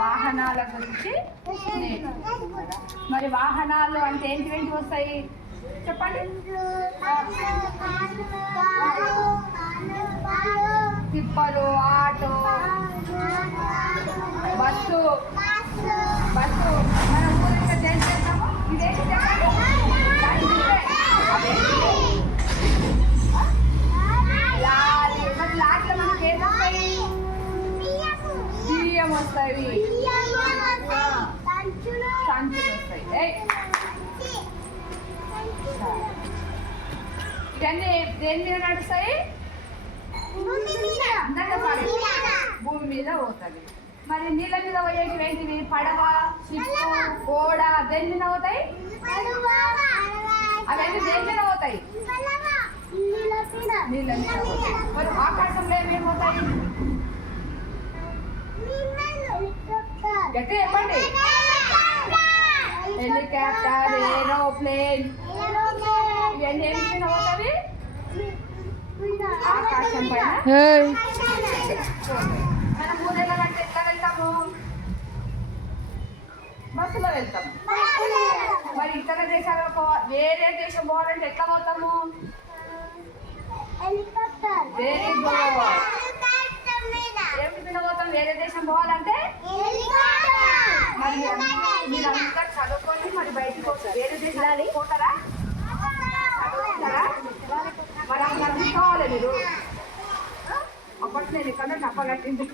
వాహనాల గురించి మరి వాహనాలు అంటే ఏంటి వస్తాయి చెప్పండి. తిప్పలు, ఆటో, బస్సు. మనం ఊరంతా చేస్తాము. ఇదేంటి లారీలో మనకి ఏం వస్తాయి? బియ్యం వస్తాయి, సంచులు వస్తాయి. ఇవన్నీ దేని మీద నడుస్తాయి? భూమి మీద పోతుంది. మరి నీళ్ళ మీద పోయేటివి ఏంటివి? పడవ, షిప్పు, ఓడ. దేని మీద పోతాయి? అవన్నీ దేని మీద పోతాయి? నీళ్ళ మీద పోతాయి. మరి ఆకాశంలో ఏమేమి పోతాయి? గట్టి చెప్పండి. Helicopter, aeroplane. ఇవన్నీ ఏమి మీద పోతాయి? ఆకాశం పైన. మనం ఊరేళ్ళ అంటే ఎట్లా వెళ్తాము? బస్సులో వెళ్తాము. మరి ఇతర దేశాలకు వేరే దేశం పోవాలంటే ఎట్లా పోతాము? Very good. ఏమి మీద పోతాం వేరే దేశం పోవాలంటే? మరి మీరంతా చదువుకొని మరి బయటకు పోతారు. వేరే దేశాలు పోతారా? చదువుతారా? మరి అక్కడ తీసుకోవాలి మీరు. అప్పట్లో నేను ఇక్కడ చెప్పగట్టింది.